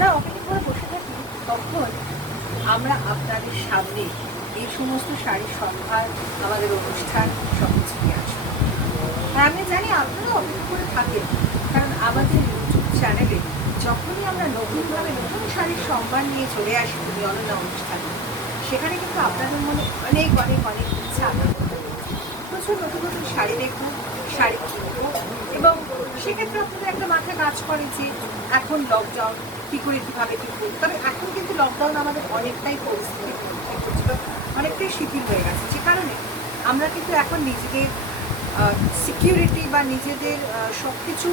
আমরা অপেক্ষা করে বসে থাকি তখন আমরা আপনাদের সামনে এই সমস্ত শাড়ির সম্ভার, আমাদের অনুষ্ঠান সব কিছু নিয়ে আসবো। আর আমি জানি আপনারাও অপেক্ষা করে থাকেন, কারণ আমাদের ইউটিউব চ্যানেলে যখনই আমরা নতুনভাবে নতুন শাড়ির সম্ভার নিয়ে চলে আসি তুমি অনন্যা অনুষ্ঠানে, সেখানে কিন্তু আপনাদের মনে অনেক অনেক অনেক ইচ্ছা, প্রচুর নতুন নতুন শাড়ি দেখবো, শাড়ি কিনবো, এবং সেক্ষেত্রে আপনাদের একটা মাথায় কাজ করে যে এখন লকডাউন কী করে কীভাবে কী করবো। তবে এখন কিন্তু লকডাউন আমাদের অনেকটাই পরিস্থিতি অনেকটাই শিথিল হয়ে গেছে, যে কারণে আমরা কিন্তু এখন নিজেদের সিকিউরিটি বা নিজেদের সব কিছু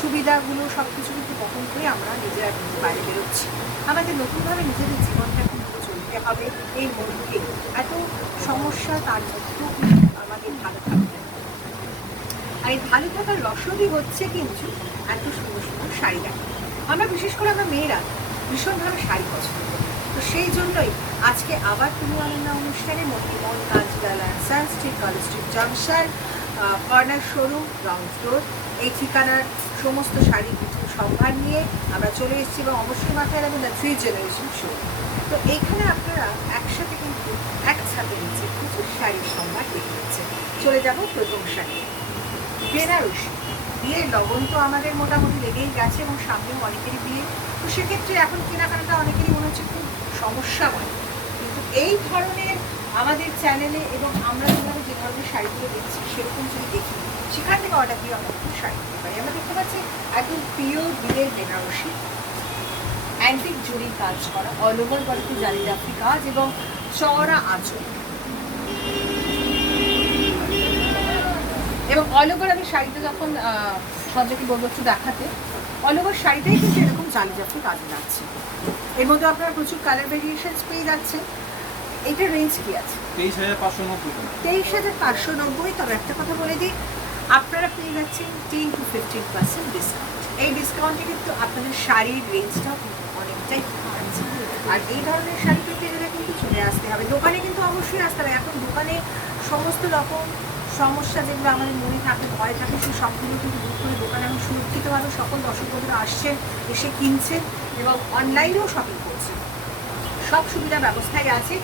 সুবিধাগুলো সব কিছু কিন্তু বহন করে আমরা নিজেরা কিন্তু বাইরে বেরোচ্ছি। আমাদের নতুনভাবে নিজেদের জীবনটা কিন্তু চলতে হবে। এই মধ্যে এত সমস্যা, তার মধ্যেও কিন্তু আমাদের ভালো থাকতে হবে। আর এই ভালো থাকার রসদই হচ্ছে কিন্তু এত সুন্দর সুন্দর শাড়ি দেখা। আমরা বিশেষ করে আমরা মেয়েরা ভীষণভাবে শাড়ি পছন্দ করি। তো সেই জন্যই আজকে আবার তুমি অনন্যা অনুষ্ঠানে Motimal Kajlal and son street, college street junction, corner showroom, ground floor, এই ঠিকানার সমস্ত শাড়ি কিছু সম্ভার নিয়ে আমরা চলে এসেছি, এবং অবশ্যই মাথায় রাখবেন দ্য 3 জেনারেশন শো। তো এইখানে আপনারা একসাথে কিন্তু একসাথে নিচ্ছে কিছু শাড়ির সম্ভার পেয়ে যাচ্ছেন। চলে যাব প্রথম শাড়ি, বেনারসি। বিয়ের লগন তো আমাদের মোটামুটি লেগেই গেছে, এবং সামনেও অনেকেরই বিয়ে। তো সেক্ষেত্রে এখন কেনাকাটাটা অনেকেরই মনে হচ্ছে খুব সমস্যা হয়, কিন্তু এই ধরনের আমাদের চ্যানেলে এবং আমরা যেভাবে যে ধরনের শাড়িগুলো দেখছি সেরকম যদি দেখি, সেখান থেকে অর্ডার দিয়ে আমরা কিন্তু শাড়ি দিতে পারি। আমরা দেখতে পাচ্ছি একদম পিওর বিয়ের বেনারসি, অ্যান্টিক জরির কাজ করা, অল ওভার বডিতে জালিজাফি কাজ এবং চওড়া আঁচল, এবং অল ওভার আমি শাড়িটা যখন সঞ্জয়কে বলবো একটু দেখাতে, অল ওভার শাড়িটাই কিন্তু এরকম জালিজাফি কাজে লাগছে। এর মধ্যে আপনারা প্রচুর কালার ভেরিয়েশনস পেয়ে যাচ্ছেন। এইটার রেঞ্জ কি আছে? 23,590। তবে একটা কথা বলে দিই, আপনারা পেয়ে যাচ্ছেন 10 to 15% ডিসকাউন্ট। এই ডিসকাউন্টে কিন্তু আপনাদের শাড়ির রেঞ্জটাও অনেকটাই বাড়ছে। আর এই ধরনের শাড়ি পেতে গেলে কিন্তু চলে আসতে হবে দোকানে, কিন্তু অবশ্যই আসতে হবে। এখন দোকানে সমস্ত রকম সমস্যা যেগুলো আমাদের মনে থাকে, ভয় থাকে, সেই সবগুলো কিন্তু দূর করে দোকানে আমি সুরক্ষিতভাবে সকল দর্শক বন্ধুরা আসছেন, এসে কিনছেন এবং অনলাইনেও শপিং করছেন, সব সুবিধা ব্যবস্থায় আছে।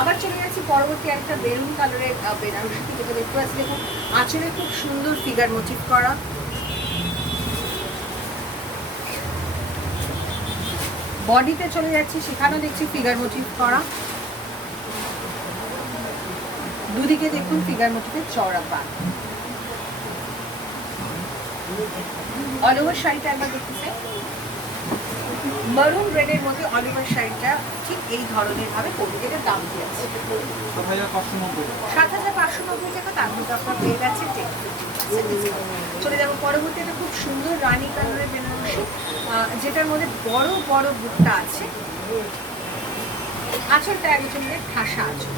আবার চলে যাচ্ছি পরবর্তী একটা বেরুন কালারের বেনারসি, যেটা দেখতে পাচ্ছি দেখুন আঁচলে খুব সুন্দর ফিগার মোটিভ করা, বডিতে চলে যাচ্ছি সেখানেও দেখছি ফিগার মোটিভ করা, দুদিকে দেখুন ফিগার মোটিভের চওড়া পাড়। অল ওভার শাড়িটা একবার দেখতে চাই, মারুন রেডের মধ্যে অল ওভার শাড়িটা ঠিক এই ধরনের ভাবে পড়বে, যেটা দাম দিয়ে আছে 7,590 টাকা। তার মধ্যে আপনার পেয়ে গেছে। চলে যাবো পরবর্তী একটা খুব সুন্দর রানী কালারের বেনারসি, যেটার মধ্যে বড় বড় বুকটা আছে, আঁচলটা একজন ঠাসা আঁচল,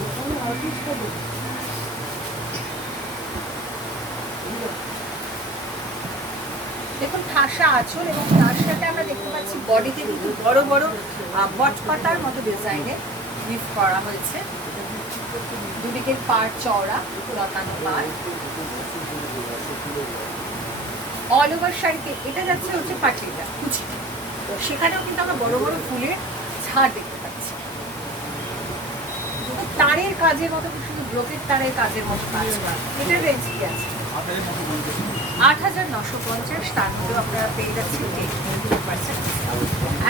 দেখুন ঠাসা আঁচল, এবং তার সাথে আমরা দেখতে পাচ্ছি বডিতে কিন্তু বড় বড় বটপাতার মতো ডিজাইনে উইভ করা হয়েছে, দুদিকের পাড় চওড়া, লতানো পাড়। অল ওভার শাড়িতে এটা যাচ্ছে হচ্ছে পাটিটা কুচি, তো সেখানেও কিন্তু আমরা বড় বড় ফুলের ঝাড় দেখতে পাচ্ছি, তারের কাজের মতো, শুধু ব্রোকের তারের কাজের মতো কাজ করা। এটার রেঞ্জ কি আছে? 8,950। তার মধ্যে আপনারা পেয়ে যাচ্ছেন 10%।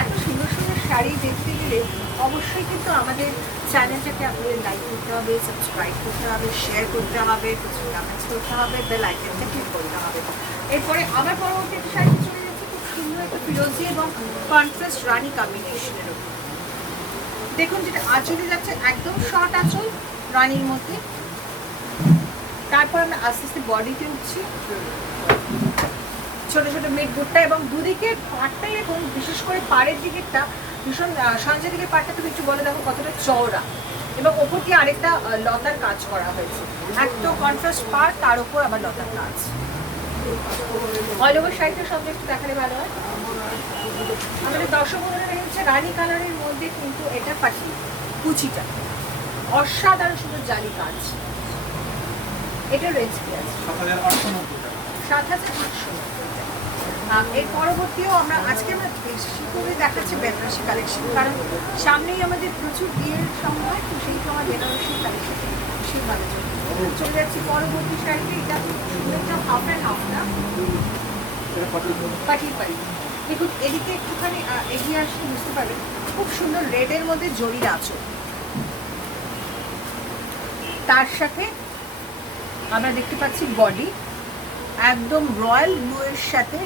এত সুন্দর সুন্দর শাড়ি দেখতে গেলে অবশ্যই কিন্তু আমাদের চ্যানেলটাকে আপনাদের লাইক করতে হবে, সাবস্ক্রাইব করতে হবে, শেয়ার করতে হবে, কিছু কমেন্টস করতে হবে, বেল আইকনটা ক্লিক করতে হবে। এরপরে আবার পরবর্তী একটা শাড়ি চলে যাচ্ছে খুব সুন্দর একটা ফিরোজি এবং কন্ট্রাস্ট রানী কম্বিনেশনের উপর। দেখুন যেটা আঁচলে যাচ্ছে একদম শর্ট আঁচল রানীর মধ্যে, তারপর আমরা আস্তে আস্তে বডিতে উঠছি, ছোট ছোট মিড বুটটা, এবং দুদিকে পাড়টাই দেখুন, বিশেষ করে পাড়ের দিকেরটা ভীষণ, সঞ্জয় দিকের পাড়টা তুমি একটু বলে দেখো কতটা চওড়া, এবং ওপর দিয়ে আরেকটা লতার কাজ করা হয়েছে, একদম কন্ট্রাস্ট পাড়, তার উপর আবার লতার কাজ। অল ওভার শাড়িটা সব একটু দেখালে ভালো হয়। আমাদের দর্শক বন্ধুরা হচ্ছে রানী কালারের মধ্যে কিন্তু এটা পাটি কুচিটা অসাধারণ সুন্দর জালি কাজ। এটা রেঞ্জ কি আছে? 7,890 টাকা। 7,890 টাকা। এর পরবর্তীও আজকে আমরা বেশি করে দেখাচ্ছি বেনারসি কালেকশন, কারণ সামনেই আমাদের প্রচুর বিয়ের সময়, তো সেই সময় বেনারসি কালেকশন বেশি ভালো চলে যাচ্ছি পরবর্তী শাড়িতে। এটা সুন্দরটা হাফ অ্যান্ড হাফ না, পাঠিয়ে পারি। দেখুন এদিকে একটুখানি এগিয়ে আসলে বুঝতে পারবেন, খুব সুন্দর রেডের মধ্যে জরির আঁচল, তার সাথে আমরা দেখতে পাচ্ছি বডি একদম রয়্যাল ব্লু এর সাথে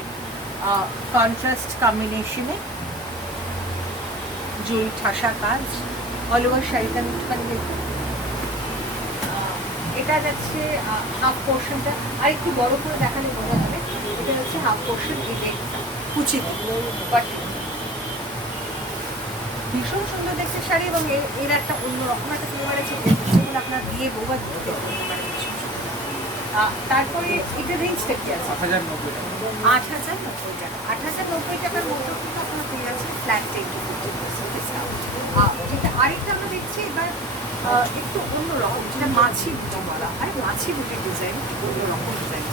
কন্ট্রাস্ট কম্বিনেশনে জরি ঠাসা কাজ। অল ওভার শাড়িটা একটুখানি দেখুন, এটা যাচ্ছে হাফ পোর্শনটা, আর একটু বড় করে দেখালে বোঝা যাবে। এটা হচ্ছে হাফ পোর্শন, এই রেডটা কুচি বাট ভীষণ সুন্দর দেখতে শাড়ি, এবং এর একটা অন্যরকম একটা ফ্লেভার আছে যেগুলো আপনার দিয়ে বোবা দিতে পারে। তারপরে এটা রেঞ্জটা কি আছে? 8,090 টাকা। 8,090 টাকার মধ্যে কিন্তু আপনারা পেয়ে যাচ্ছেন ফ্ল্যাট 10-15% ডিসকাউন্ট। যেটা আরেকটা আমরা দেখছি এবার একটু অন্যরকম, যেটা মাছি বুটি বলা হয়, মাছি বুটির ডিজাইন, অন্যরকম ডিজাইন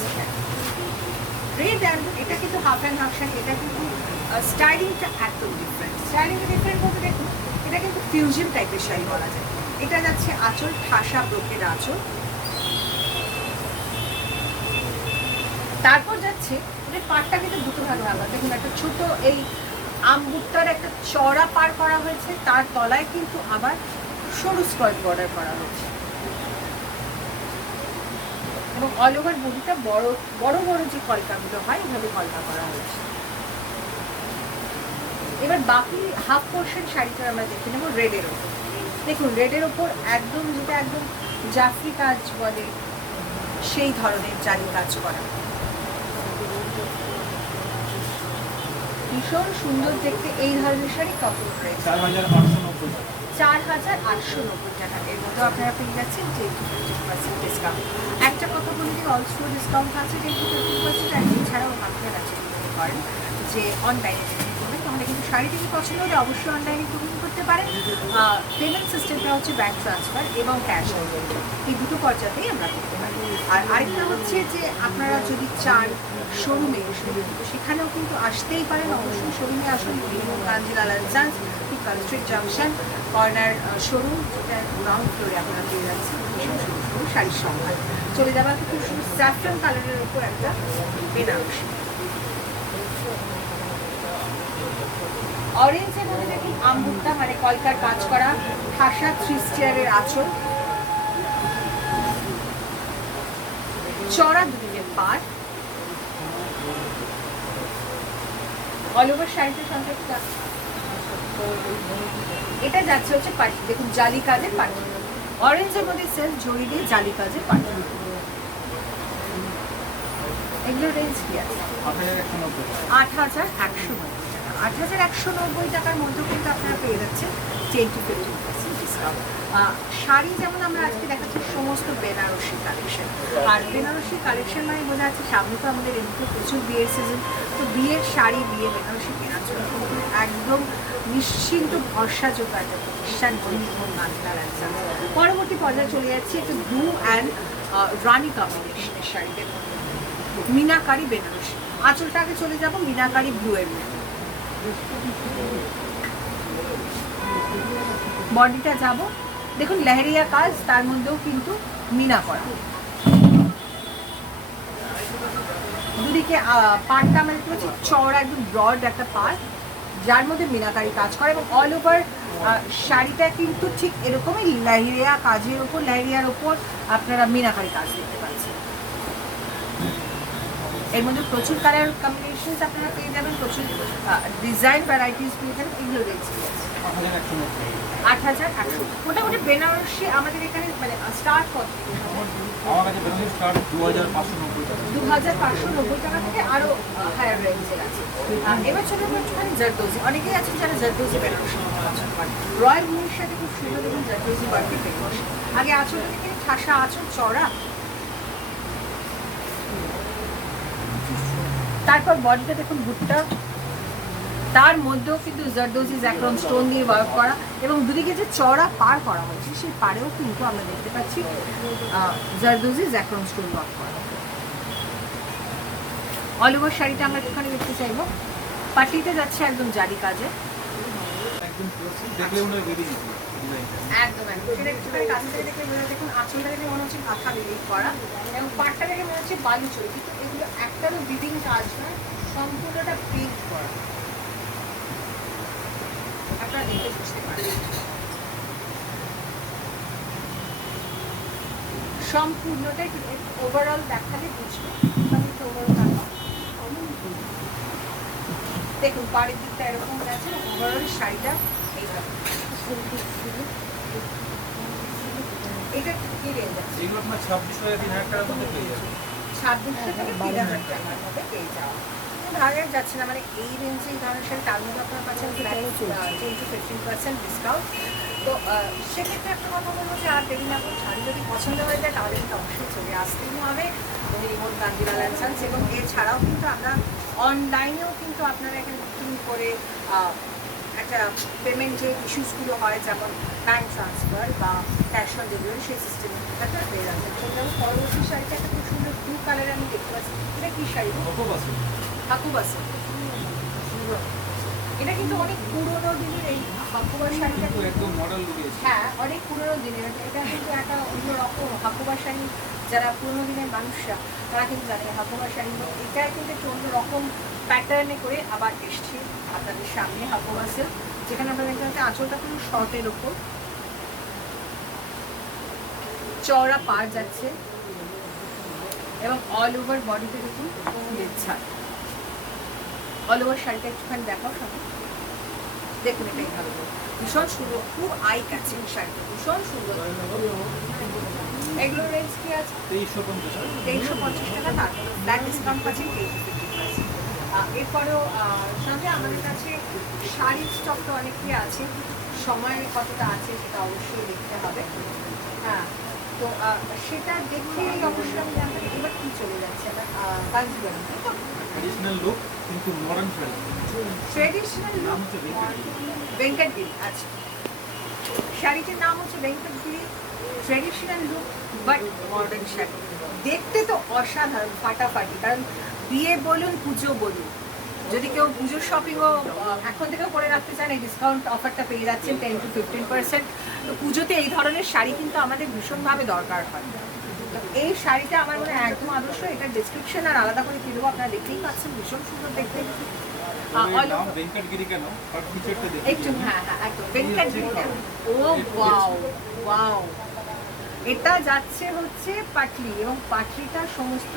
রেড অ্যান্ড এটা কিন্তু হাফ অ্যান্ড হাফ শাড়ি। এটা কিন্তু স্টাইলিংটা একদম ডিফারেন্ট। স্টাইলিংটা ডিফারেন্ট বলতে দেখুন এটা কিন্তু ফিউশন টাইপের শাড়ি বলা যায়। এটা যাচ্ছে আঁচল, ঠাসা ব্রোকের আঁচল। তারপর যাচ্ছে এদের পাড়টা কিন্তু দুটো ভাগে ভাগ। দেখুন একটা ছোট এই আমবুটটার একটা চড়া পাড় করা হয়েছে, তার তলায় কিন্তু আবার সরু স্কার্ট বর্ডার করা হয়েছে, এবং অল ওভার বডিটা বড় বড় বড় যে কলকাগুলো হয় এভাবে কলকা করা হয়েছে। এবার বাকি হাফ পোর্শন শাড়িটা আমরা দেখে নেবো রেডের ওপর। দেখুন রেডের ওপর একদম যেটা একদম জাফরি কাজ বলে সেই ধরনের জালি কাজ করা, ভীষণ সুন্দর দেখতে। এই ধরনের শাড়ি কত প্রাইস? 4,890 টাকা। এর মধ্যে আপনারা পেয়ে যাচ্ছেন 10-15% ডিসকাউন্ট। একটা কথা বলে দিই, অলসো ডিসকাউন্ট আছে 10-15%। আর এছাড়াও আপনারা কাছে করেন যে অনলাইনে বুকিং করবেন, তাহলে কিন্তু শাড়িটি পছন্দ হলে অবশ্যই অনলাইনে বুকিং করতে পারেন। পেমেন্ট সিস্টেমটা হচ্ছে ব্যাঙ্ক ট্রান্সফার এবং ক্যাশ অন ডেলিভারি, এই দুটো পর্যায়েই আমরা করতে পারি। আর আরেকটা হচ্ছে যে আপনারা যদি চান শোরুমে এসে, সেখানেও কিন্তু আসতেই পারেন। অবশ্যই শোরুমে আসুন, কাঞ্জিলাল আনসান্স কাল স্ট্রিট জাংশন কর্নার শোরুম, যেটা গ্রাউন্ড ফ্লোরে আপনারা পেয়ে যাচ্ছেন ভীষণ সুন্দর সুন্দর শাড়ির সম্ভার। চলে যাওয়া খুব সুন্দর স্যাফরন কালারের উপর একটা বেনারসি, অরেঞ্জের মধ্যে দেখুন আমবুটটা মানে কলকার কাজ করা, ঠাসা 3 স্টিয়ারের আঁচল, চড়া দুদিনের পাড়, অল ওভার শাড়িতে সঙ্গে এটা যাচ্ছে হচ্ছে পাটি। দেখুন জালি কাজের পাটি, অরেঞ্জের মধ্যে সেলফ জড়ি দিয়ে জালি কাজের পাটি। এগুলো রেঞ্জ কি আছে? 8,190 টাকা। 8,190 টাকার মধ্যে কিন্তু আপনারা পেয়ে যাচ্ছেন 10-15% ডিসকাউন্ট। শাড়ি যেমন আমরা আজকে দেখাচ্ছি সমস্ত বেনারসি কালেকশন, আর বেনারসি কালেকশন মানে বোঝা যাচ্ছে সামনে তো আমাদের এমনিতে প্রচুর বিয়ের সিজন, তো বিয়ের শাড়ি, বিয়ে বেনারসি কেনার জন্য কিন্তু একদম নিশ্চিন্ত ভরসাযোগ্য একটা প্রতিষ্ঠান কাঞ্জিলাল আনসান্স। পরবর্তী পর্যায়ে চলে যাচ্ছে একটু ব্লু অ্যান্ড রানি কম্বিনেশনের শাড়িতে মিনাকারি বেনারসি। আঁচলটা আগে চলে যাবো মিনাকারি ব্লু এর মধ্যে, বডিটা যাব দেখুন লেহেরিয়া কাজ, তার মধ্যেও কিন্তু মিনা করা। দুদিকে পাড়টা আমরা দেখতে পাচ্ছি চওড়া একদম ব্রড একটা পাড়, যার মধ্যে মিনাকারি কাজ করে, এবং অল ওভার শাড়িটা কিন্তু ঠিক এরকমই লেহেরিয়া কাজের ওপর, লেহেরিয়ার ওপর আপনারা মিনাকারি কাজ দেখতে পাচ্ছেন। এর মধ্যে প্রচুর কালার কম্বিনেশন আপনারা পেয়ে যাবেন, প্রচুর ডিজাইন ভ্যারাইটিস পেয়ে যাবেন। এগুলো রেঞ্জ আছে 8,190। মোটামুটি বেনারসি আমাদের এখানে মানে স্টার্ট কত? আমার কাছে বেনারসি স্টার্ট 2,590 টাকা। 2,590 টাকা থেকে আরো হায়ার রেঞ্জের আছে। এবার চলে যাবো একটুখানি জারদোজি। অনেকেই আছে যারা জারদোজি বেনারসি পছন্দ করে। রয়্যাল ব্লুর সাথে খুব সুন্দর এবং জারদোজি বাড়তি বেনারসি। আগে আঁচলটা থেকে ঠাসা আঁচল চড়া, তারপর বডিটা দেখুন ভুট্টা, তার মধ্যেও কিন্তু জারদোজি জ্যাকরন স্টোন দিয়ে ওয়ার্ক করা, এবং দুদিকে যে চড়া পার করা হয়েছে সেই পাড়েও কিন্তু আমরা দেখতে পাচ্ছি জারদোজি জ্যাকরন স্টোন ওয়ার্ক করা। অল ওভার শাড়িটা আমরা একটুখানি দেখতে চাইবো। পাটিতে যাচ্ছে একদম জারি কাজে, একদম দেখলে মনে হয় বেরিয়ে গেছে ডিজাইনটা। একদম একদম সেটা একটুখানি কাছে থেকে দেখলে বোঝা যায়। দেখুন আঁচলটা দেখে মনে হচ্ছে কাঁথা বেরিয়ে করা এবং পাটটা দেখে মনে হচ্ছে বালু চড়ি, কিন্তু এগুলো একটারও বিডিং কাজ নয়, সম্পূর্ণটা প্রিন্ট করা। আপনারা দেখে বুঝতে পারেন সম্পূর্ণটাই ওভারঅল দেখালে বুঝবে। আমি তো ওভারঅল দেখাবো। দেখুন বাড়ির দিকটা এরকম গেছে, ওভারঅল শাড়িটা এইভাবে। এটা কি রেঞ্জ আছে? এগুলো আপনার 26,000 টাকার মধ্যে পেয়ে যাবে। 2600 থেকে 3000 টাকার মধ্যে পেয়ে যাওয়া ভাগে যাচ্ছে না, মানে এই রেঞ্জে এই ধরনের শাড়ি তার মধ্যে আপনার পাচ্ছেন 10-15% ডিসকাউন্ট। তো সেক্ষেত্রে একটা কথা বলবো যে আর দেরি না করে শাড়ি যদি পছন্দ হয়ে যায় তাহলে কিন্তু অবশ্যই চলে আসতেই হবে রিমোট গান্ধীলাল অ্যান্ড সান্স। এবং এছাড়াও কিন্তু আমরা অনলাইনেও কিন্তু আপনারা এখানে বুকিং করে একটা পেমেন্ট যে ইস্যুসগুলো হয় যেমন ব্যাঙ্ক ট্রান্সফার বা ক্যাশ অন ডেলিভারি, সেই সিস্টেমে আপনারা পেয়ে যাচ্ছেন। যেমন পরবর্তী শাড়িটা একটা খুব সুন্দর ব্লু কালারে আমি দেখতে পাচ্ছি। এটা কি শাড়ি? হাকুবাসে। এটা কিন্তু অনেক পুরোনো দিনের এই হাকুবার শাড়িটা কিন্তু একদম মডেল লুকে আছে। হ্যাঁ অনেক পুরোনো দিনের। এটা কিন্তু একটা অন্যরকম হাকুবার শাড়ি, যারা পুরোনো দিনের মানুষরা তারা কিন্তু জানে হাকুবার শাড়ি। এটা কিন্তু একটু অন্যরকম প্যাটার্নে করে আবার এসছে আপনাদের সামনে হাকুবা সিল্ক, যেখানে আপনারা দেখতে পাচ্ছেন আঁচলটা পুরো শর্টের ওপর চওড়া পাড় যাচ্ছে এবং অল ওভার বডিতে দেখুন ফুলের ছাড়। অল ওভার শাড়িটা একটুখানি দেখাও সামনে। দেখুন এটা এইভাবে ভীষণ সুন্দর, খুব আই ক্যাচিং শাড়িটা, ভীষণ সুন্দর। এগুলোর রেঞ্জ কি আছে? 2350 টাকা। তারপরে ফ্ল্যাট ডিসকাউন্ট পাচ্ছেন 10-15%। এরপরেও সঙ্গে আমাদের কাছে শাড়ির স্টকটা অনেকই আছে, সময় কতটা আছে সেটা অবশ্যই দেখতে হবে। হ্যাঁ, তো সেটা দেখে অবশ্যই আমি জানতে পারি। এবার কি চলে যাচ্ছে এটা কাঞ্জিবরম, তাই তো? ট্র্যাডিশনাল লুক কিন্তু মডার্ন শাড়ি। ট্রেডিশনাল নাম লুক হচ্ছে ভেঙ্কটগিরি। আচ্ছা, শাড়িটির নাম হচ্ছে Venkatagiri, traditional look but modern sari. দেখতে তো অসাধারণ, ফাটাফাটি। কারণ বিয়ে বলুন পুজো বলুন, যদি কেউ পুজোর শপিংও এখন থেকেও করে রাখতে চান, এই ডিসকাউন্ট অফারটা পেয়ে যাচ্ছেন 10-15%। তো পুজোতে এই ধরনের শাড়ি কিন্তু আমাদের ভীষণভাবে দরকার হয়। তো এই শাড়িটা আমার মনে হয় একদম আদর্শ। এটার ডিসক্রিপশন আর আলাদা করে কি দেবো, আপনারা দেখতেই পাচ্ছেন, ভীষণ সুন্দর দেখতে। ভেঙ্কটগিরি কেন? বাট ফিচারটা দেখুন। একটু হ্যাঁ হ্যাঁ একদম ভেঙ্কটগিরি। ও ওয়াও ওয়াও, এটা যাচ্ছে হচ্ছে পাটলি এবং পাটলিটা সমস্ত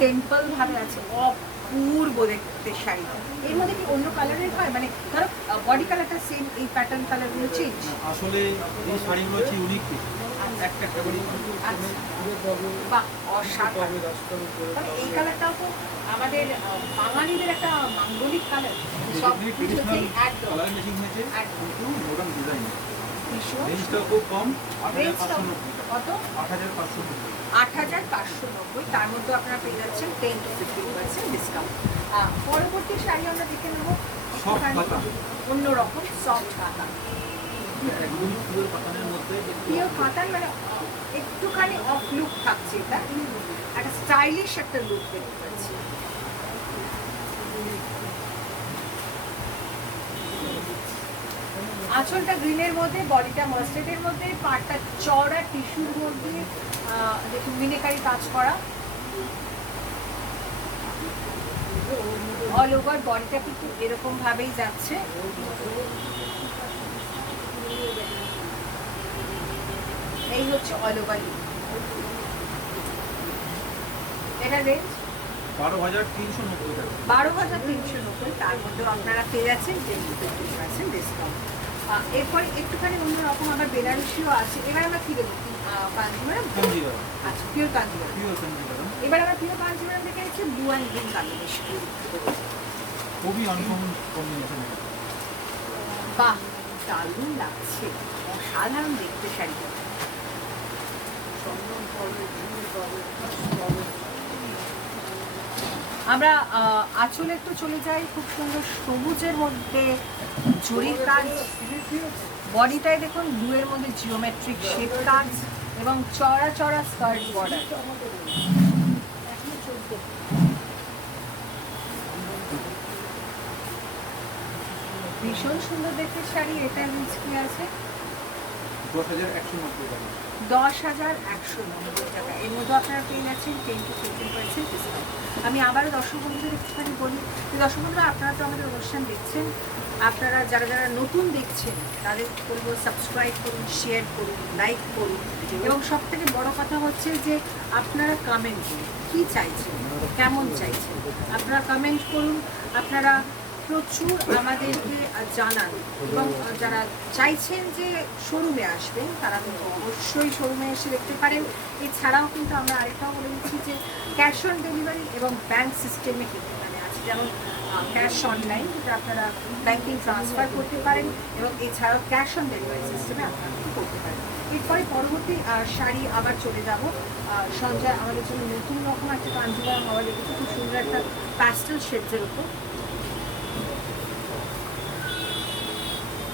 টেম্পল ভাবে আছে, অপূর্ব দেখতে শাড়িটা। এর মধ্যে কি অন্য কালারের হয়, মানে ধরো বডি কালারটা সেম, এই প্যাটার্ন কালারগুলো চেঞ্জ? আসলে এই শাড়িগুলো হচ্ছে ইউনিক পিস, একটা একটা করে। বাহ, অসাধারণ। তবে এই কালারটাও তো আমাদের বাঙালিদের একটা মাঙ্গলিক কালার, সব কিছুতেই একদম কালার মেশিং হয়েছে একদম কিন্তু মডার্ন ডিজাইন। ভীষণ। রেঞ্জটা খুব কম, রেঞ্জটা 8,590। কত? 8,590। 8,590। তার মধ্যে আপনারা পেয়ে যাচ্ছেন 10-15% ডিসকাউন্ট। পরবর্তী শাড়ি আমরা দেখে নেবো Soft কাতান। অন্যরকম সফট কাতান। একদম পিওর কাতানের মধ্যে পিওর কাতান, মানে একটুখানি অফ লুক থাকছে, এটা একটা স্টাইলিশ একটা লুক দেখতে পাচ্ছি। আঁচলটা গ্রিনের মধ্যে, বডিটা মাস্টার্ডের মধ্যে, পাটটা চওড়া টিস্যুর মধ্যে দেখুন মিনেকারি কাজ করা। অল ওভার বডিটা কিন্তু এরকম ভাবেই যাচ্ছে। এই হচ্ছে অল ওভার লুক। এটা রেঞ্জ 12,390 টাকা। 12,390। তার মধ্যেও আপনারা পেয়ে যাচ্ছেন 10-15% ডিসকাউন্ট। এরপরে একটুখানি অন্যরকম আবার বেনারসিও আছে। এবার আমরা কি দেবো? কাঞ্জিভারম। কাঞ্জিভারম। আচ্ছা, পিওর কাঞ্জিভারম। পিওর কাঞ্জিভারম। এবার আমরা পিওর কাঞ্জিভারম দেখে নিচ্ছি ব্লু অ্যান্ড গ্রিন কম্বিনেশন। খুবই আনকমন কম্বিনেশন। বাহ, দারুণ লাগছে, অসাধারণ দেখতে শাড়িটা। আমরা আঁচলে একটু চলে যাই, খুব সুন্দর সবুজের মধ্যে জরির কাজ। বডিটায় দেখুন ব্লু এর মধ্যে জিওমেট্রিক শেপ কাজ এবং চড়া চড়া স্কার্ট বর্ডার। ভীষণ সুন্দর দেখতে শাড়ি। এটা রেঞ্জ কি আছে? 10,190 টাকা। 10,190 টাকা। এর মধ্যে আপনারা পেয়ে যাচ্ছেন 10 to 15% ডিসকাউন্ট। আমি আবারও দর্শক বন্ধুদের একটুখানি বলি যে দর্শক বন্ধুরা, আপনারা তো আমাদের অনুষ্ঠান দেখছেন, আপনারা যারা যারা নতুন দেখছেন তাদের বলবো সাবস্ক্রাইব করুন, শেয়ার করুন, লাইক করুন, এবং সব থেকে বড় কথা হচ্ছে যে আপনারা কমেন্ট করুন কী চাইছেন, কেমন চাইছেন। আপনারা কমেন্ট করুন, আপনারা প্রচুর আমাদেরকে জানান, এবং যারা চাইছেন যে শোরুমে আসবেন তারা কিন্তু অবশ্যই শোরুমে এসে দেখতে পারেন। এছাড়াও কিন্তু আমরা আরেকটাও বলে দিচ্ছি যে ক্যাশ অন ডেলিভারি এবং ব্যাংক সিস্টেমে কিন্তু এখানে আছে, যেমন ক্যাশ অনলাইন, যেটা আপনারা ব্যাংকিং ট্রান্সফার করতে পারেন, এবং এছাড়াও ক্যাশ অন ডেলিভারি সিস্টেমে আপনারা কিন্তু করতে পারেন। এরপরে পরবর্তী শাড়ি আবার চলে যাব। সঞ্জয় আমাদের জন্য নতুন রকম একটা কাঞ্জিভারাম হওয়া লেগেছে, খুব সুন্দর একটা প্যাস্টেল শেডসের উপর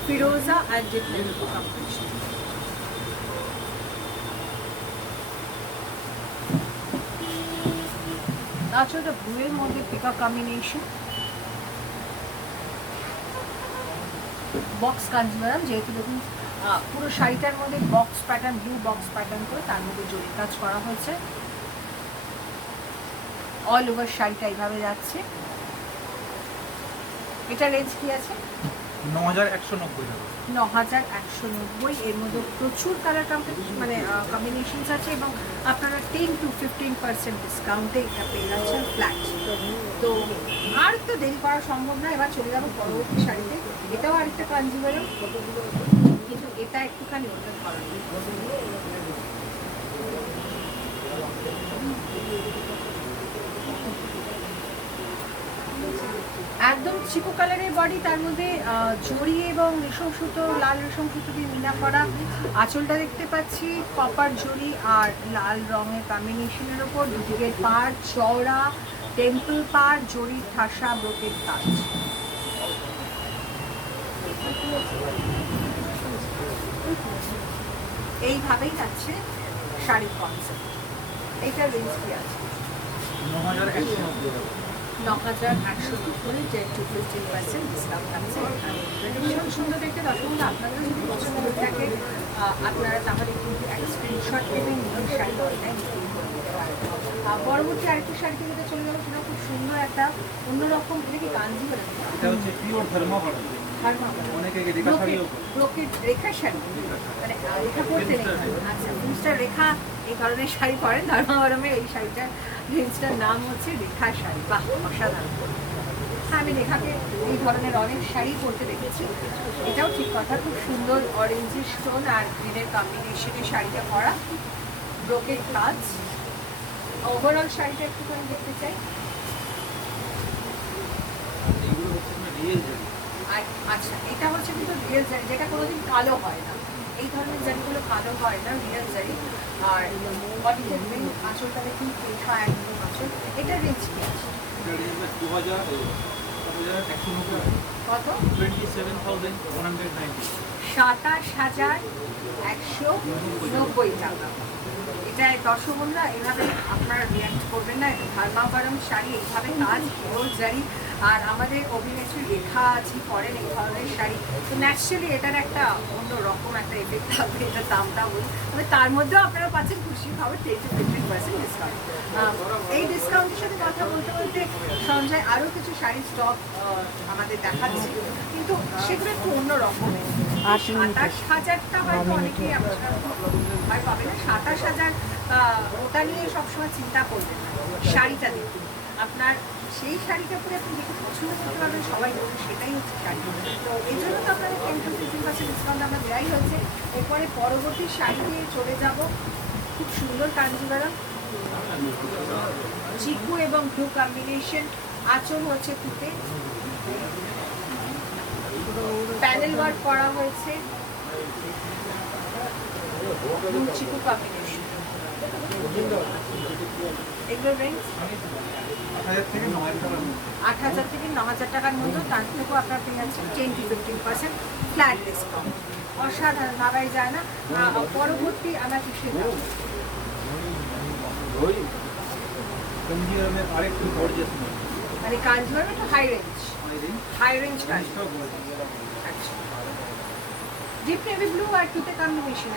ফিরোজা আর ডিফারেন্ট কম্বিনেশন। তাছাড়া ব্লুয়ের মধ্যে পিকক কম্বিনেশন, বক্স কাঞ্জিভারাম, যেহেতু দেখুন পুরো শাড়িটার মধ্যে box pattern, blue box pattern করে তার মধ্যে জরি কাজ করা হয়েছে। অল ওভার শাড়িটা এইভাবে যাচ্ছে। এটা রেঞ্জ কি আছে? 9,190 টাকা। 9,190। এর মধ্যে প্রচুর কালার মানে কম্বিনেশনস আছে, এবং আপনারা 10 to 15% ডিসকাউন্টে এটা পেয়ে যাচ্ছেন ফ্ল্যাট। তো আর তো দেরি করা সম্ভব না, এবার চলে যাবো পরবর্তী শাড়িতে। এটাও আরেকটা কাঞ্জিভারাম, কিন্তু এটা একটুখানি অন্য ধরনের। একদম চিকু কালারের বডি, তার মধ্যে জড়ি এবং রেশম সুতো, লাল রেশম সুতো দিয়ে মিনা করা। আঁচলটা দেখতে পাচ্ছি কপার জড়ি আর লাল রঙের কম্বিনেশনের ওপর, দুদিকের পাড় চওড়া, টেম্পল পাড়, জড়ির ঠাসা ব্রোকেট কাজ। এইভাবেই যাচ্ছে শাড়ির কনসেপ্ট। এইটার রেঞ্জ কি আছে? 9,190 টাকা। 9,190, 10 to 15% ডিসকাউন্ট আছে। ভীষণ সুন্দর দেখতে। দর্শক বন্ধু, আপনাদের যদি পছন্দ হয়ে থাকে আপনারা তাহলে কিন্তু একটা স্ক্রিনশট নেবেন, নিয়ে শাড়ি অনলাইন বুকিং করে নিতে পারেন। পরবর্তী আরেকটি শাড়িতে যেটা চলে যাবো সেটা খুব সুন্দর একটা অন্যরকম, এটা কি কাঞ্জিভারাম? এটা হচ্ছে পিওর ধর্মাভারম। অনেকে রেখা শাড়িও ব্রোকেট রেখা শাড়ি, মানে রেখা পরতে নেই। আচ্ছা, মিস্টার রেখা এই ধরনের শাড়ি পরেন। ধর্মাবরমের এই শাড়িটার রেঞ্জটার নাম হচ্ছে রেখা শাড়ি। বাহ, অসাধারণ। হ্যাঁ, আমি রেখাকে এই ধরনের অনেক শাড়ি পরতে দেখেছি। এটাও ঠিক কথা, খুব সুন্দর অরেঞ্জের স্টোন আর গ্রিনের কম্বিনেশনে শাড়িটা পরা, ব্রোকেট কাজ। ওভারঅল শাড়িটা একটুখানি দেখতে চাই। এগুলো হচ্ছে আপনার রিয়েল জারি। আর আচ্ছা, এটা হচ্ছে কিন্তু রিয়েল জারি, যেটা কোনোদিন কালো হয় না। এই ধরনের জারিগুলো কালো হয় না, রিয়েল জারি। আর বডি দেখবেন, আঁচলটা দেখুন রেখা, একদম আঁচল। এটার রেঞ্জ কি আছে? এটা রেঞ্জ 2,190 কত? 27,190। 27,190 টাকা। এটা দর্শক বন্ধুরা, এভাবে আপনারা রিয়াক্ট করবেন না। এটা ধর্মাবরম শাড়ি, এইভাবে কাজ, রোজ জারি। আর আমাদের অভিনেত্রী রেখা জি পরেন এই ধরনের শাড়ি, তো ন্যাচারালি এটার একটা অন্য রকম একটা এফেক্ট থাকবে। এটার দামটা বলি, তবে তার মধ্যেও আপনারা পাচ্ছেন খুশি খবর, 10 to 15% ডিসকাউন্ট। এই ডিসকাউন্টের সাথে কথা বলতে বলতে সঞ্জয় আরও কিছু শাড়ির স্টক আমাদের দেখাচ্ছে, কিন্তু সেগুলো একটু অন্য রকমের। 27,000টা হয়তো অনেকেই আপনারা ভয় পাবে না। 27,000 ওটা নিয়ে সবসময় চিন্তা করবেন না, শাড়িটা দেখুন। আপনার সেই শাড়িটা পরে আপনি দেখে পছন্দ করতে পারবেন, সবাই বলবে সেটাই হচ্ছে শাড়ি। তো এই জন্য তো আপনাদের 10 to 15% ডিসকাউন্ট আমরা দেওয়াই হচ্ছে। এরপরে পরবর্তী শাড়িতে চলে যাব। খুব সুন্দর কাঞ্জিভারাম, চিকু এবং ব্লু কম্বিনেশন, আঁচল হচ্ছে তুতে, প্যানেল ওয়ার্ক করা হয়েছে, চিকু কম্বিনেশন। এগুলোর রেঞ্জ 8,000 থেকে 9,000 টাকা। 8,000 থেকে 9,000 টাকার মধ্যে, তার থেকেও আপনারা পেয়ে যাচ্ছেন 10 to 15% ফ্ল্যাট ডিসকাউন্ট। অসাধারণ, ভাবাই যায় না। পরবর্তী আমরা কিসে যাব? কাঞ্জিভারামের আরেকটু গর্জিয়াস মডেল। মানে কাঞ্জিভারাম একটু হাই রেঞ্জ, হাই রেঞ্জ কাজ। ডিপ নেভি ব্লু আর টুতে কম্বিনেশন।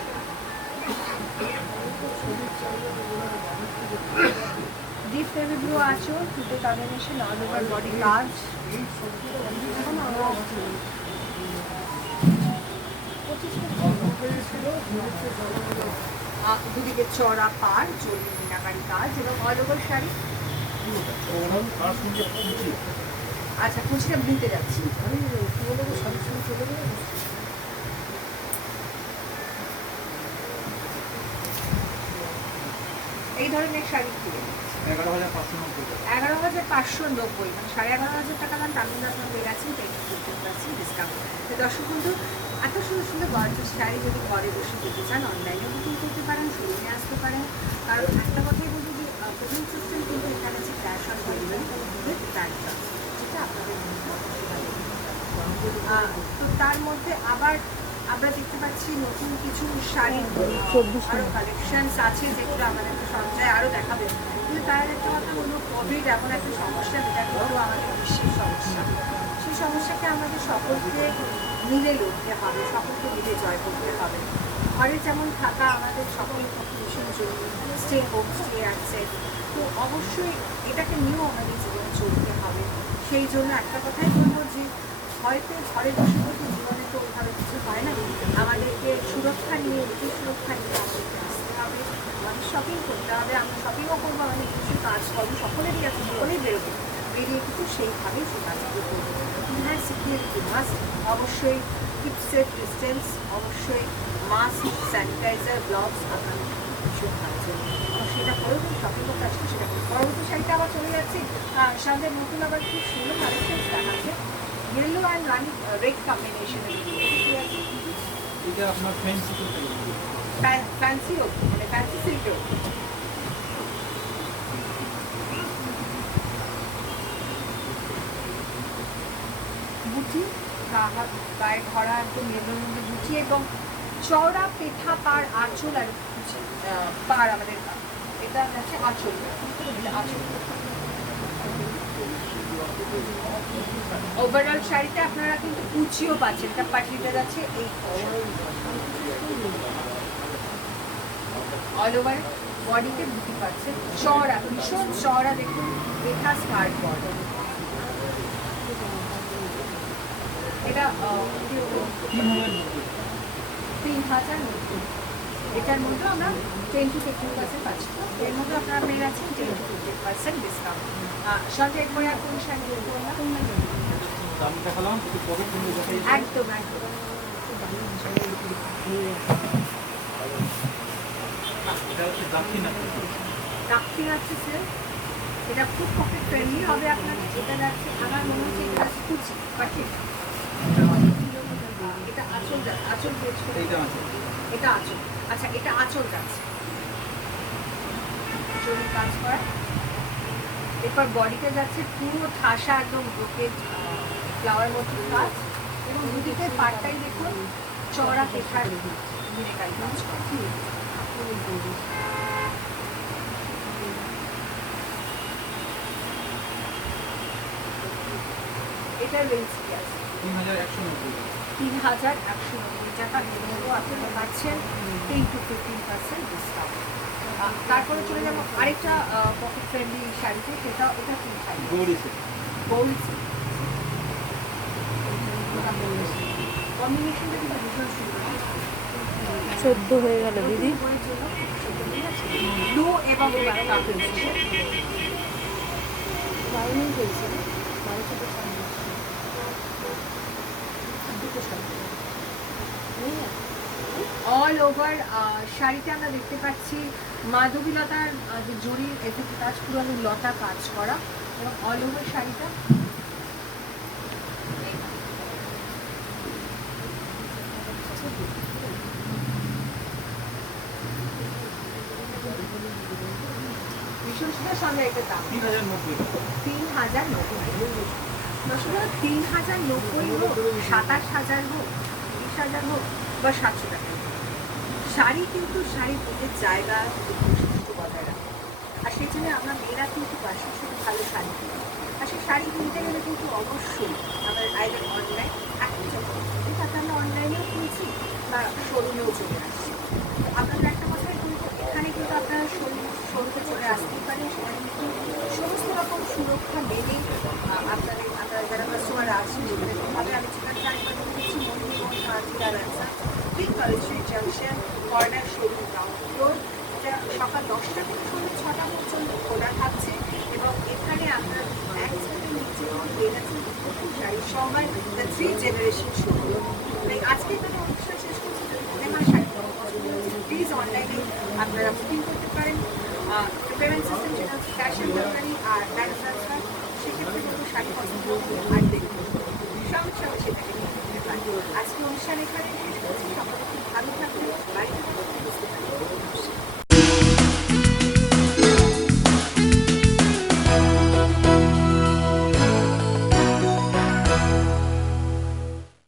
ডিপ নেভি ব্লু আঁচল, টুতে কম্বিনেশন, অল ওভার বডি কাজ। দুদিকে চড়া পাড়, চলবে মিনাকারি কাজ এবং অল ওভার শাড়ি। আচ্ছা, কুচিটা বুনতে যাচ্ছি। এই ধরনের শাড়ি কিনে 11,590, মানে 11,500 টাকা দাম। তার মধ্যে আপনার পেয়ে গেছেন 10% ডিসকাউন্ট। তো দর্শক বন্ধু, এত সুন্দর সুন্দর গর্জিয়াস শাড়ি যদি ঘরে বসে পেতে চান, অনলাইনে বুকিং করতে পারেন, শোরুমে আসতে পারেন। কারণ একটা কথাই বলবো যে পেমেন্ট সিস্টেম কিন্তু এখানে আছে cash on delivery with bank transfer, যেটা আপনাদের মধ্যে অসুবিধা নেই। তো তার মধ্যে আবার আমরা দেখতে পাচ্ছি নতুন কিছু শাড়ি আরও কালেকশনস আছে, যেগুলো আমাদেরকে সঞ্চয় আরও দেখাবে। কিন্তু তার একটা কথা বলবো, কোভিড এমন একটা সমস্যা, যেটা কিন্তু আমাদের বিশ্বের সমস্যা। সেই সমস্যাকে আমাদের সকলকে মিলে লড়তে হবে, সকলকে মিলে জয় করতে হবে। ঘরে যেমন থাকা আমাদের সকল ভীষণ জরুরি, stay home, stay at safe. তো অবশ্যই এটাকে নিয়েও আমাদের জীবনে চলতে হবে। সেই জন্য একটা কথাই বলবো যে হয়তো ঘরে বসে বসে জীবনে তো ওইভাবে কিছু হয় না, আমাদেরকে সুরক্ষা নিয়ে, নিজের সুরক্ষা নিয়ে আমাদেরকে আসতে হবে, আমাদের শপিং করতে হবে। আমরা শপিংও করবো, আমাদের কিছু কাজকর্ম সকলেরই আছে, সকলেই বেরোবে, বেরিয়ে কিন্তু সেইভাবেই সে কাজগুলো করবো। হ্যাঁ, সিকিউরিটি মাস্ক, অবশ্যই কিপ সেফ ডিস্টেন্স, অবশ্যই মাস্ক, স্যানিটাইজার, গ্লাভস আপনার ভীষণ প্রয়োজন। সেটা করেও কিন্তু শপিং করতে আসছে, সেটা করবো। পরবর্তী শাড়িটা আবার চলে যাচ্ছি, সামনে নতুন আবার খুব সুন্দর কালেকশন দেখাচ্ছে, yellow and Rani red combination है। এটা আপনার ফ্যান্সি फैंसी हो, मैंने फैंसी सिल्क हो। বুটি গায়ে ধরা একদম মেরুর মধ্যে বুটি এবং চওড়া পেঠা পাড় আঁচল আর পাড় আমাদের এটা হচ্ছে আঁচল, এটা আঁচল। ওভারঅল শাড়িতে আপনারা কিন্তু কুচিও পাচ্ছেন, এটা পাটিটা যাচ্ছে এই অল ওভার বডিতে বুটি পাচ্ছেন, চওড়া, ভীষণ চওড়া, দেখুন পেঠা স্কার্ট বর্ডার। এটা 3,090। এটার মধ্যে আমরা 10 to 15% পাচ্ছি। এর মধ্যে আপনারা পেয়ে যাচ্ছেন 10 to 15% ডিসকাউন্ট। সঙ্গে এরপরে আর কোন শাড়ি বলবো না, একদম একদম। দাক্ষিণাত্যি সিল্ক, এটা খুব পকেট ফ্রেন্ডলি হবে আপনাদের। এটা যাচ্ছে, আমার মনে হচ্ছে এটা কুচি বাটি, এটা আঁচল, আঁচল পেয়েছে, এটা আঁচল। আচ্ছা, এটা আঁচল যাচ্ছে জমি কাজ করা। এরপর বডিতে যাচ্ছে পুরো ঠাসা একদম ব্রোকেড ফ্লাওয়ার মতো কাজ, এবং দুদিকের পাটটাই দেখুন চওড়া পেশার মিনাকারি কাজ করা। এটার রেঞ্জ কি আছে? 3,190 টাকা। এর মধ্যেও আপনারা পাচ্ছেন 10 to 15% ডিসকাউন্ট। তারপরে চলে যাবো আরেকটা পকেট ফ্রেন্ডলি শাড়িতে, সেটা এটা কি শাড়ি? গোল্ড কম্বিনেশনটা কিন্তু ভীষণ সুন্দর। 14 হয়ে গেল দিদি। ব্লু এবং অল ওভার শাড়িতে আমরা দেখতে পাচ্ছি মাধবীলতার যে জরির এফেক্ট কাজ, পুরো লতা কাজ করা, এবং অল ওভার শাড়িটা ভীষণ সুন্দর। সঙ্গে এটার দাম 3,090। 3,090 হোক, 27,000 হোক, 30,000 হোক বা 700 টাকা শাড়ি, কিন্তু শাড়ি পরে জায়গা সুস্থ বজায় রাখে। আর সেই জন্য আমরা মেয়েরা কিন্তু বাসার সাথে ভালো শাড়ি কিনি। আর সেই শাড়ি কিনতে গেলে কিন্তু অবশ্যই আমাদের আইদার অনলাইন, এখন যখন তাকে আমরা অনলাইনেও কিনছি, আমরা শোরুমেও চলে আসছি। আপনাদের একটা কথাই বলবো, এখানে কিন্তু আপনারা শোরুমে চলে আসতেই পারেন, সেখানে কিন্তু সমস্ত রকম সুরক্ষা মেনে আপনারা যারা কাস্টমার আসেন সেখানে ভাবে আমি ঠিকানা একবার দিচ্ছি, মন্দির রাস্তা, ঠিক college street junction, corner showroom ground floor. এটা সকাল 10টা থেকে সন্ধ্যে 6টা পর্যন্ত খোলা থাকছে এবং এখানে আপনারা একসাথে নিচে বেড়েছে শাড়ির সময় দ্য 3 জেনারেশন শোরুম। তাই আজকে এখানে অনুষ্ঠান শেষ করছি, যদি মনে হয় শাড়ি প্লিজ অনলাইনে আপনারা বুকিং করতে পারেন। পেমেন্ট সিস্টেম যেটা হচ্ছে ক্যাশ অন ডেলিভারি আর ব্যাঙ্ক ট্রান্সফার, সেক্ষেত্রে কিন্তু শাড়ি পছন্দ আর দেখুন সঙ্গে সঙ্গে সেটাকে নিয়ে নিতে পারেন। আজকে অনুষ্ঠান এখানে শেষ করছি।